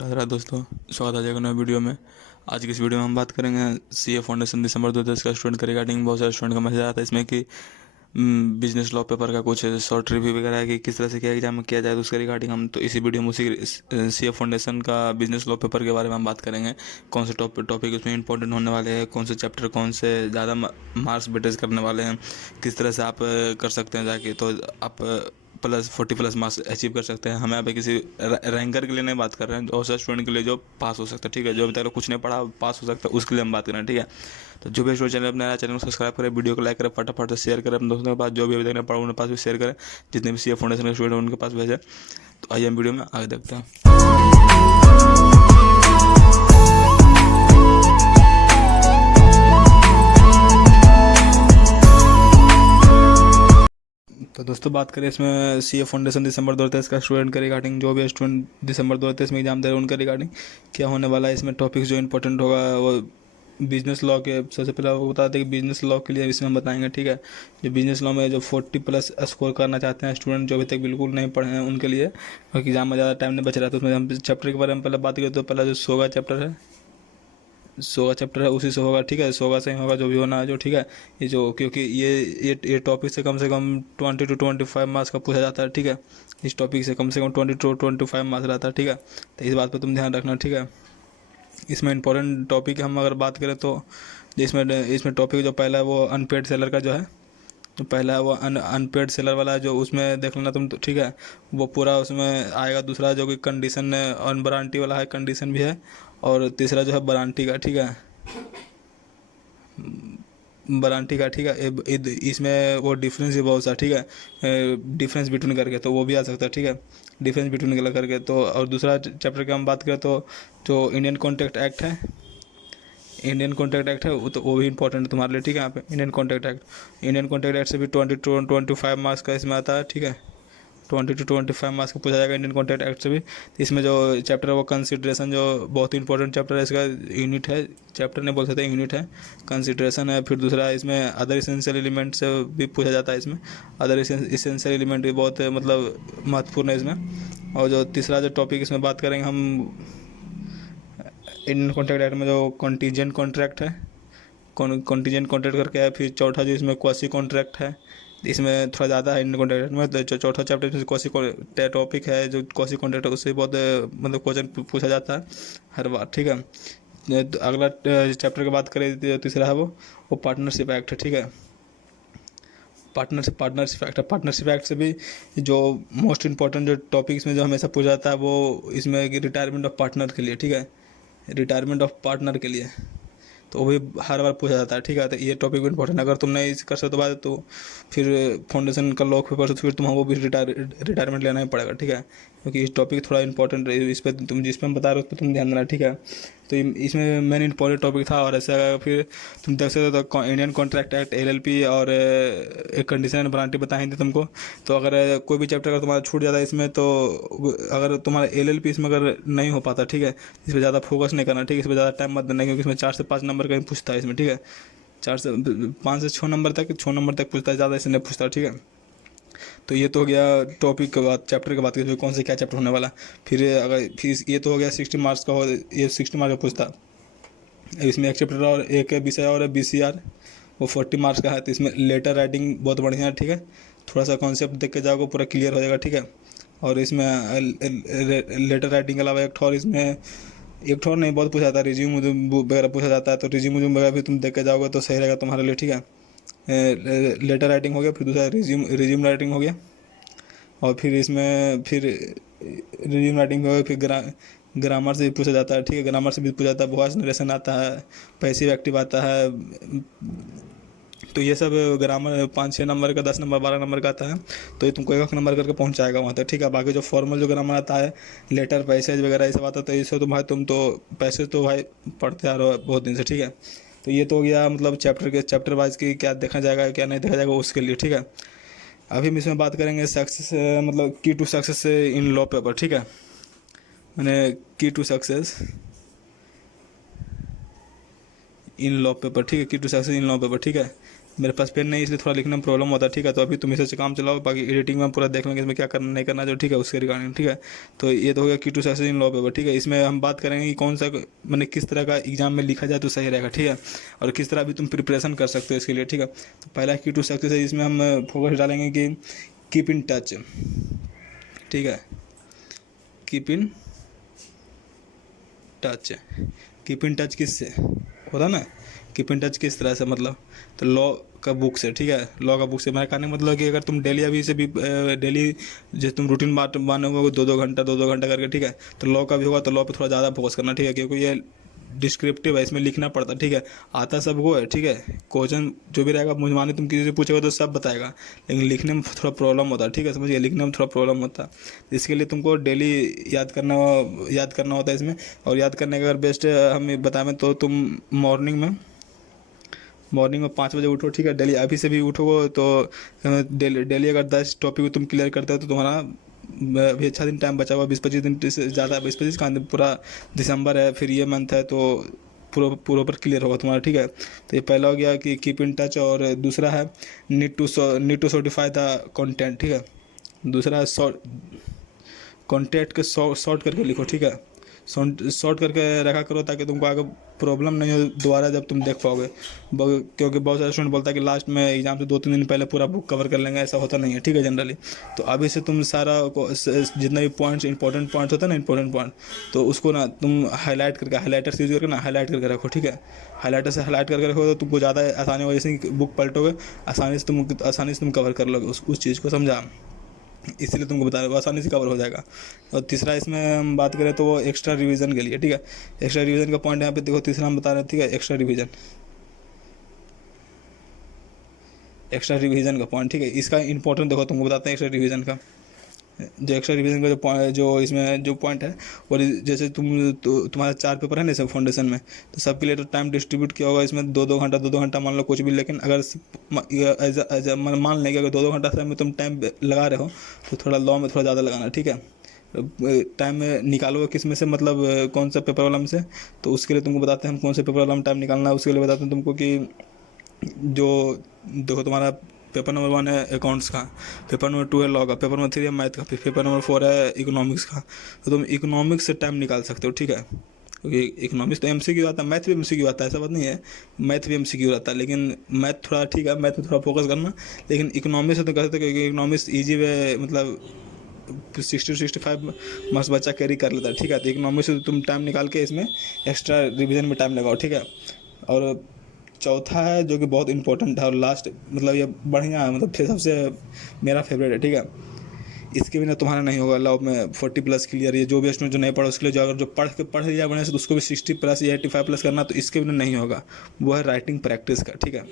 राधे राधे दोस्तों, स्वागत है जगह नए वीडियो में। आज की इस वीडियो में हम बात करेंगे सीए फाउंडेशन दिसंबर 2010 का स्टूडेंट के रिगार्डिंग। बहुत सारे स्टूडेंट का मैसेज आता है इसमें कि बिजनेस लॉ पेपर का कुछ शॉर्ट रिव्यू वगैरह है कि किस तरह से क्या एग्जाम में किया जाए, तो उसके रिगार्डिंग हम तो इसी वीडियो में उसी सीए फाउंडेशन का बिजनेस लॉ पेपर के बारे में हम बात करेंगे। कौन से टॉपिक उसमें इंपॉर्टेंट होने वाले हैं, कौन से चैप्टर कौन से ज़्यादा मार्क्स बेटेज करने वाले हैं, किस तरह से आप कर सकते हैं जाके, तो आप +40+ मार्क्स अचीव कर सकते हैं। हमें यहाँ पे किसी रैंकर के लिए नहीं बात कर रहे हैं, और सर स्टूडेंट के लिए जो पास हो सकता है, ठीक है, जो अभी तक कुछ नहीं पढ़ा पास हो सकता है, उसके लिए हम बात कर रहे हैं, ठीक है। तो जो भी स्टूडेंट चैनल अपने नया चैनल को सब्सक्राइब करें, वीडियो को लाइक करें, फटाफट से शेयर करें अपने दोस्तों के पास, जो भी अभी तक नहीं पढ़ा उनके पास भी शेयर करें, जितने भी सीए फाउंडेशन के स्टूडेंट उनके पास भेजें। तो आइए हम वीडियो में आगे देखते हैं। तो दोस्तों बात करें इसमें सीए फाउंडेशन दिसंबर 2023 का स्टूडेंट के रिगार्डिंग, जो भी स्टूडेंट दिसंबर 2023 में एग्जाम दे रहे हैं उनके रिगार्डिंग क्या होने वाला है। इसमें टॉपिक्स जो इंपॉर्टेंट होगा वो बिजनेस लॉ के सबसे पहले आपको बता दें कि बिजनेस लॉ के लिए इसमें हम बताएंगे, ठीक है। जो बिजनेस लॉ में जो 40+ स्कोर करना चाहते हैं स्टूडेंट, जो अभी तक बिल्कुल नहीं पढ़े हैं उनके लिए, क्योंकि एग्जाम में ज़्यादा टाइम नहीं बच रहा है, तो उसमें हम चैप्टर के बारे में पहले बात करें तो पहला जो सोगा चैप्टर है, सोगा चैप्टर है उसी से होगा, ठीक है। सोगा से ही होगा जो भी होना है जो, ठीक है। ये जो क्योंकि ये टॉपिक से कम 20 to 25 मार्क्स का पूछा जाता है, ठीक है। इस टॉपिक से कम 20 to 25 मार्क्स रहता है, ठीक है। तो इस बात पे तुम ध्यान रखना, ठीक है। इसमें इंपॉर्टेंट टॉपिक हम अगर बात करें तो इसमें टॉपिक जो पहला है वो अनपेड सेलर का जो है, तो पहला है वो अनपेड सेलर वाला है, जो उसमें देख लेना तुम, तो ठीक है, वो पूरा उसमें आएगा। दूसरा जो कि कंडीशन ऑन वारंटी वाला है, कंडीशन भी है। और तीसरा जो है वारंटी का, ठीक है, वारंटी का, ठीक है। इसमें वो डिफरेंस भी बहुत सा, ठीक है, डिफरेंस बिटवीन करके, तो वो भी आ सकता है, ठीक है, डिफरेंस बिटवीन करके। तो और दूसरा चैप्टर की हम बात करें तो जो इंडियन कॉन्ट्रैक्ट एक्ट है, इंडियन कॉन्ट्रैक्ट एक्ट है, वो भी इंपॉर्टेंट है तुम्हारे लिए, ठीक है। यहाँ पे इंडियन कॉन्ट्रैक्ट एक्ट से भी 20 to 25 मार्क्स का इसमें आता है, ठीक है। 20 to 25 मार्क्स का पूछा जाएगा इंडियन कॉन्ट्रैक्ट एक्ट से भी। तो इसमें जो चैप्टर है वो कंसिडरेशन, जो बहुत ही इंपॉर्टेंट चैप्टर है, इसका यूनिट है, चैप्टर नहीं बोल सकते, यूनिट है, कंसिडरेशन है। फिर दूसरा इसमें अदर इसेंशियल एलिमेंट से भी पूछा जाता है, इसमें अदर इसेंशियल एलिमेंट भी बहुत मतलब महत्वपूर्ण है इसमें। और जो तीसरा जो टॉपिक इसमें बात करेंगे हम, इंडियन कॉन्ट्रैक्ट एक्ट में जो कॉन्टीजेंट कॉन्ट्रैक्ट है, कॉन्टीजेंट कॉन्ट्रैक्ट करके है। फिर चौथा जो इसमें क्वासी कॉन्ट्रैक्ट है, इसमें थोड़ा ज़्यादा है इंडियन कॉन्ट्रैक्ट में। तो चौथा चैप्टर में क्वासी टॉपिक है, जो क्वासी कॉन्ट्रैक्ट है उससे बहुत मतलब क्वेश्चन पूछा जाता है हर बार, ठीक है। तो अगला चैप्टर की बात करें, तीसरा है वो पार्टनरशिप एक्ट है, ठीक है। पार्टनरशिप एक्ट से भी जो मोस्ट इंपॉर्टेंट जो टॉपिक इसमें जो हमेशा पूछा जाता है वो इसमें कि रिटायरमेंट ऑफ पार्टनर के लिए, ठीक है, रिटायरमेंट ऑफ पार्टनर के लिए, तो वो भी हर बार पूछा जाता है, ठीक है। तो ये टॉपिक भी इंपॉर्टेंट है। अगर तुम नहीं कर सकते बाद तो फिर फाउंडेशन का लॉ पेपर से फिर तुमको भी रिटायरमेंट लेना ही पड़ेगा, ठीक है, क्योंकि इस टॉपिक थोड़ा इंपॉर्टेंट है। इस पर तुम जिस पर हम बता रहे हो उस पर तुम ध्यान देना, ठीक है। तो इसमें मेन इंपॉर्टेंट टॉपिक था। और ऐसा फिर तुम देख सकते हो तो इंडियन कॉन्ट्रैक्ट एक्ट, LLP और एक कंडीशन एंड वारंटी बताएंगे तुमको। तो अगर कोई भी चैप्टर अगर तुम्हारा छूट जाता है इसमें, तो अगर तुम्हारा LLP इसमें अगर नहीं हो पाता, ठीक है, इस पर ज़्यादा फोकस नहीं करना, ठीक है, इस पर ज़्यादा टाइम मत देना, क्योंकि इसमें 4 से 5 नंबर का ही पूछता है इसमें, ठीक है। 5 से 6 नंबर तक, 6 नंबर तक पूछता है, ज़्यादा इससे नहीं पूछता, ठीक है। तो ये तो हो गया टॉपिक के बाद, चैप्टर के बात करें कौन से क्या चैप्टर होने वाला। फिर ये तो हो गया 60 मार्क्स का, ये 60 मार्क्स का पूछता है। इसमें एक चैप्टर और एक विषय और है BCR, वो 40 मार्क्स का है। तो इसमें लेटर राइटिंग बहुत बढ़िया है, ठीक है, थोड़ा सा कॉन्सेप्ट देख के जाओगे पूरा क्लियर हो जाएगा, ठीक है। और इसमें लेटर राइटिंग के अलावा एक ठोर नहीं बहुत पूछा जाता है, रिज्यूम वगैरह पूछा जाता है। तो रिज्यूम वगैरह भी तुम देख के जाओगे तो सही रहेगा तुम्हारे लिए, ठीक है। लेटर राइटिंग हो गया, फिर दूसरा रिज्यूम राइटिंग हो गया, और फिर इसमें फिर रिज्यूम राइटिंग हो गया, फिर ग्रामर से भी पूछा जाता है, ठीक है, ग्रामर से भी पूछा जाता है, वॉइस नरेशन आता है, पैसिव एक्टिव आता है। तो ये सब ग्रामर 5-6 नंबर का, 10 नंबर 12 नंबर का आता है। तो ये तुमको 1 नंबर करके पहुंचाएगा वहाँ तक, ठीक है। बाकी जो फॉर्मल जो ग्रामर आता है, लेटर पैसेज वगैरह ये सब आता है, तो ये सब तो भाई तुम तो पैसेज तो भाई पढ़ते आ रहे हो बहुत दिन से, ठीक है। तो ये तो हो गया मतलब चैप्टर वाइज की क्या देखा जाएगा क्या नहीं देखा जाएगा उसके लिए, ठीक है। अभी हम इसमें बात करेंगे सक्सेस, मतलब key to success in law paper, ठीक है, मैंने key to success in law paper, ठीक है, key to success in law paper, ठीक है। मेरे पास पेन नहीं, इसलिए थोड़ा लिखने में प्रॉब्लम होता है, ठीक है। तो अभी तुम इसे काम चलाओ, बाकी एडिटिंग में पूरा देख लेंगे इसमें क्या करना नहीं करना जो, ठीक है, उसके रिगार्डिंग, ठीक है। तो ये तो हो गया key to success in law paper, ठीक है। इसमें हम बात करेंगे कि कौन सा मैंने किस तरह का एग्जाम में लिखा जाए तो सही रहेगा, ठीक है, और किस तरह भी तुम प्रिपरेशन कर सकते हो इसके लिए, ठीक है। तो पहला की टू सक्सेस है, इसमें हम फोकस डालेंगे कि कीप इन टच, ठीक है, keep in touch. Keep in touch किससे होता ना, कीप इन टच किस तरह से, मतलब तो लॉ का बुक से, ठीक है। लॉ का बुक से मेरा कहने का मतलब कि अगर तुम डेली अभी से भी डेली जैसे तुम रूटीन मानोगे 2-2 घंटा करके, ठीक है, तो लॉ का भी होगा तो लॉ पे थोड़ा ज़्यादा फोकस करना, ठीक है, क्योंकि ये डिस्क्रिप्टिव है, इसमें लिखना पड़ता है, ठीक है। आता सबको है, ठीक है, क्वेश्चन जो भी रहेगा मुझ माने तुम किसी से पूछेगा तो सब बताएगा, लेकिन लिखने में थोड़ा प्रॉब्लम होता है, ठीक है, समझिए, लिखने में थोड़ा प्रॉब्लम होता है। इसके लिए तुमको डेली याद करना होता है इसमें। और याद करने का अगर बेस्ट हम बताएं तो तुम मॉर्निंग में 5 बजे उठो, ठीक है, डेली अभी से भी उठोगे तो डेली अगर 10 टॉपिक तुम क्लियर करते हो तो तुम्हारा अभी अच्छा दिन टाइम बचा हुआ, 20-25 दिन से ज़्यादा, 20-25 का पूरा दिसंबर है, फिर ये मंथ है, तो पूरा पर क्लियर होगा तुम्हारा, ठीक है। तो ये पहला हो गया कि कीप इन टच, और दूसरा है need to certify the content, ठीक है। दूसरा है कॉन्टेक्ट के शॉर्ट करके लिखो, ठीक है, शॉर्ट करके रखा करो ताकि तुमको आगे प्रॉब्लम नहीं हो दोबारा जब तुम देख पाओगे। क्योंकि बहुत सारे स्टूडेंट बोलता है कि लास्ट में एग्जाम से 2-3 दिन पहले पूरा बुक कवर कर लेंगे, ऐसा होता नहीं है, ठीक है, जनरली। तो अभी से तुम सारा जितना भी पॉइंट्स इंपॉर्टेंट पॉइंट्स होता है ना, इंपॉर्टेंट पॉइंट, तो उसको ना तुम हाईलाइटर से यूज करके ना हाईलाइट करके रखो, ठीक है। हाईलाइटर से हाईलाइट करके रखो तो तुमको ज़्यादा आसानी होगी, जैसे बुक पलटोगे आसानी से तुम कवर कर लोगे उस चीज़ को, समझा, इसलिए तुमको बता रहा हूँ, आसानी से कवर हो जाएगा। और तीसरा इसमें हम बात करें तो वो एक्स्ट्रा रिवीजन के लिए, ठीक है। एक्स्ट्रा रिवीजन का पॉइंट यहाँ पे देखो, तीसरा हम बता रहे हैं, ठीक है, एक्स्ट्रा रिवीजन का पॉइंट, ठीक है। इसका इंपॉर्टेंट देखो, तुमको बताते हैं एक्स्ट्रा रिवीजन का, जो एक्स्ट्रा रिवीजन का जो पॉइंट, जो इसमें जो पॉइंट है, और जैसे तुम्हारा 4 पेपर है ना सब फाउंडेशन में, तो सबके लिए तो टाइम डिस्ट्रीब्यूट किया होगा इसमें 2-2 घंटा मान लो कुछ भी, लेकिन अगर मान लें कि अगर 2-2 घंटा से में तुम टाइम लगा रहे हो तो थोड़ा लॉ में थोड़ा ज़्यादा लगाना, ठीक है। टाइम निकालोगे किस में से, मतलब कौन सा पेपर वाला में से, तो उसके लिए तुमको बताते हैं हम कौन से पेपर वाला में टाइम निकालना है। उसके लिए बताते हैं तुमको कि जो देखो तुम्हारा पेपर नंबर 1 है अकाउंट्स का, पेपर नंबर 2 है लॉ का, पेपर नंबर 3 है मैथ का, फिर पेपर नंबर 4 है इकोनॉमिक्स का। तो तुम इकोनॉमिक्स से टाइम निकाल सकते हो, ठीक है, क्योंकि इकोनॉमिक्स तो MCQ आता है, मैथ भी MCQ आता है, ऐसा बात नहीं है, मैथ भी MCQ आता है, लेकिन मैथ थोड़ा ठीक है, मैथ में थोड़ा फोकस करना, लेकिन इकोनॉमिक्स से तो कर सकते हो, क्योंकि इकोनॉमिक्स ईजी वे, मतलब 60-65 मार्क्स बच्चा कैरी कर लेता है, ठीक है। तो इकोनॉमिक्स से तुम टाइम निकाल के इसमें एक्स्ट्रा रिविजन में टाइम लगाओ, ठीक है। और चौथा है जो कि बहुत इंपॉर्टेंट है और लास्ट, मतलब ये बढ़िया है, मतलब फिर सबसे मेरा फेवरेट है, ठीक है। इसके बिना तुम्हारा नहीं होगा लॉ में 40+ क्लियर। ये जो भी स्टूडेंट जो नहीं पढ़ा उसके लिए, जो अगर जो पढ़ लिया बने से तो उसको भी 60+ या 85+ करना, तो इसके बिना नहीं होगा। वो है राइटिंग प्रैक्टिस का, ठीक है।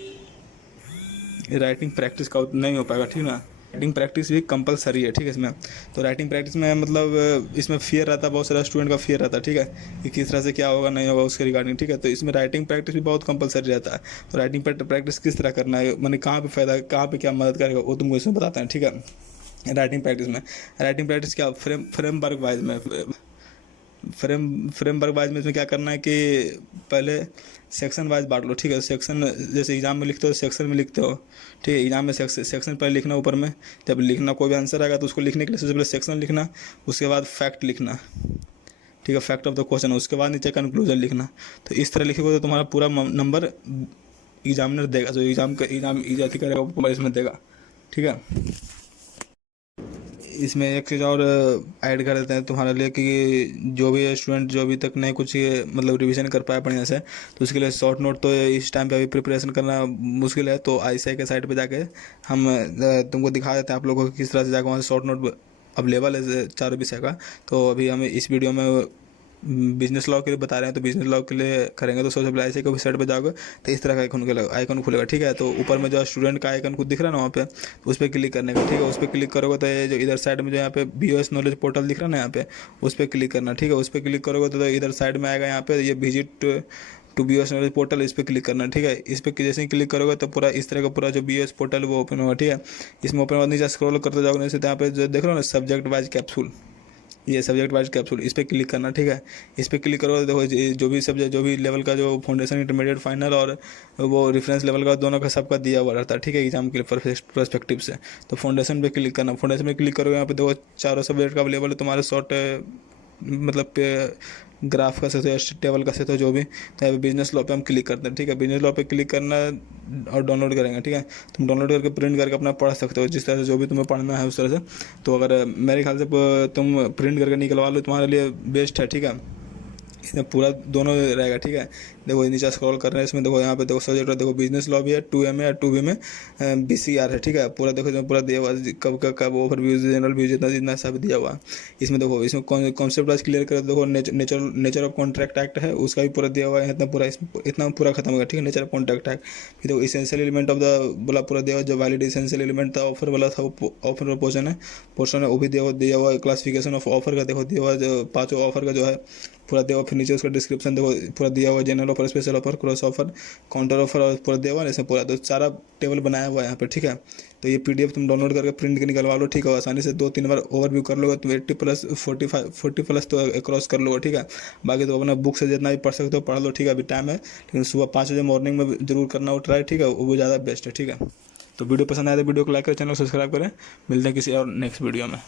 राइटिंग प्रैक्टिस का नहीं हो पाएगा, ठीक ना। राइटिंग प्रैक्टिस भी कंपलसरी है, ठीक है इसमें। तो राइटिंग प्रैक्टिस में मतलब इसमें फियर रहता है, बहुत सारा स्टूडेंट का फियर रहता है, ठीक है, कि किस तरह से क्या होगा नहीं होगा उसके रिगार्डिंग, ठीक है। तो इसमें राइटिंग प्रैक्टिस भी बहुत कंपलसरी रहता है। तो राइटिंग प्रैक्टिस किस तरह करना है, मैंने कहाँ पे फ़ायदा, कहाँ पे क्या मदद करेगा, वो तुमको इसमें बताते हैं, ठीक है। राइटिंग प्रैक्टिस क्या फ्रेमवर्क वाइज में, फ्रेमवर्क वाइज में इसमें क्या करना है कि पहले सेक्शन वाइज बांट लो, ठीक है। सेक्शन जैसे एग्जाम में लिखते हो सेक्शन में लिखते हो, ठीक है। एग्जाम में सेक्शन पहले लिखना, ऊपर में जब लिखना कोई भी आंसर आएगा तो उसको लिखने के लिए सबसे पहले सेक्शन लिखना, उसके बाद फैक्ट लिखना, ठीक है, फैक्ट ऑफ द क्वेश्चन, उसके बाद नीचे कंक्लूजन लिखना। तो इस तरह लिखोगे तो तुम्हारा पूरा नंबर एग्जामिनर देगा, जो एग्जाम एग्जाम करेगा इसमें देगा, ठीक है। इसमें एक चीज़ और ऐड कर देते हैं तुम्हारे लिए कि जो भी स्टूडेंट जो अभी तक नहीं कुछ मतलब रिवीजन कर पाया बढ़िया से, तो उसके लिए शॉर्ट नोट तो इस टाइम पे अभी प्रिपरेशन करना मुश्किल है। तो ICI के साइट पे जाके हम तुमको दिखा देते हैं आप लोगों को किस तरह से जाकर वहाँ से शॉर्ट नोट अवेलेबल है 4 विषय का। तो अभी हम इस वीडियो में बिजनेस लॉ के लिए बता रहे हैं, तो बिजनेस लॉ के लिए करेंगे तो सबसे पहले ICI के वेबसाइट पे जाओगे तो इस तरह का आइकन खुलेगा, ठीक है। तो ऊपर में जो स्टूडेंट का आइकन खुद दिख रहा है ना वहाँ पे, उस पर क्लिक करने का, ठीक है। उस पर क्लिक करोगे तो ये जो इधर साइड में जो यहाँ पे BOS नॉलेज पोर्टल दिख रहा है ना यहाँ पे, उस पर क्लिक करना, ठीक है। उस पर क्लिक करोगे तो इधर साइड में आएगा यहाँ पे ये visit to BOS knowledge portal, इस पर क्लिक करना, ठीक है। इस पर जैसे ही क्लिक करोगे तो पूरा इस तरह का पूरा जो BOS पोर्टल वो ओपन होगा, ठीक है। इसमें ओपन बाद नीचे स्क्रॉल करते जाओगे, जैसे यहाँ पे जो देख रहे हो ना सब्जेक्ट वाइज कैप्सूल, ये सब्जेक्ट वाइज कैप्सूल, इस पर क्लिक करना, ठीक है। इस पर क्लिक करोगे देखो जो भी सब्जेक्ट, जो भी लेवल का, जो फाउंडेशन, इंटरमीडिएट, फाइनल और वो रेफरेंस लेवल का, दोनों का सबका दिया हुआ रहता है, ठीक है, एग्जाम के परस्पेक्टिव से। तो फाउंडेशन पे क्लिक करना, फाउंडेशन पे क्लिक करोगे, यहाँ पे देखो चारों सब्जेक्ट का अवेलेबल है तुम्हारे शॉर्ट, मतलब ग्राफ का सकते हो, टेबल का सकते हो, जो भी। तो यहाँ पे बिजनेस लॉ पे हम क्लिक करते हैं, ठीक है। बिजनेस लॉ पे क्लिक करना और डाउनलोड करेंगे, ठीक है। तुम डाउनलोड करके प्रिंट करके अपना पढ़ सकते हो, जिस तरह से जो भी तुम्हें पढ़ना है उस तरह से। तो अगर मेरे ख्याल से तुम प्रिंट करके निकलवा लो, तुम्हारे लिए बेस्ट है, ठीक है। इसमें पूरा दोनों रहेगा, ठीक है। देखो नीचे स्क्रॉल कर रहे हैं, इसमें देखो यहाँ पे देखो सब्जेक्ट, देखो बिजनेस लॉ भी है, 2A में, 2B में BCR है, ठीक है। पूरा देखो इसमें पूरा दिया हुआ है, कब ओवर व्यू, जनरल व्यू, जितना जितना सब दिया हुआ है। इसमें देखो, इसमें कॉन्सेप्ट वाइज क्लियर कर, देखो नेचर ऑफ कॉन्ट्रैक्ट एक्ट है, उसका भी पूरा दिया हुआ है, इतना पूरा खत्म होगा, ठीक है। नेचर ऑफ कॉन्ट्रैक्ट एक्ट, फिर देखो इसेंशियल एलिमेंट ऑफ द बोला पूरा दिया हुआ, जो वैलिड इसेंशियल एलिमेंट था ऑफर वाला था, ऑफर पोर्शन है, वो भी दिया हुआ है। क्लासिफिकेशन ऑफ ऑफर का देखो दिया हुआ है, जो 5 ऑफर का जो है पूरा दिया हुआ। फिर नीचे उसका डिस्क्रिप्शन देखो पूरा दिया हुआ, general offer, special offer, cross offer, counter offer, और पूरा दिया हुआ है इसमें पूरा। तो सारा टेबल बनाया हुआ है यहाँ पे, ठीक है। तो ये PDF तुम डाउनलोड करके प्रिंट के निकलवा लो, ठीक है। आसानी से 2-3 बार ओवरव्यू कर लोगे तो 80+, 40 प्लस तो क्रॉस कर लोगे, ठीक है। बाकी तो अपना बुक से जितना भी पढ़ सकते हो पढ़ लो, ठीक है। अभी टाइम है, लेकिन सुबह 5 बजे मॉर्निंग में जरूर करना हो ट्राई, ठीक है, वो ज़्यादा बेस्ट है, ठीक है। तो वीडियो पसंद आया तो वीडियो को लाइक करें, चैनल को सब्सक्राइब करें। मिलते हैं किसी और नेक्स्ट वीडियो में।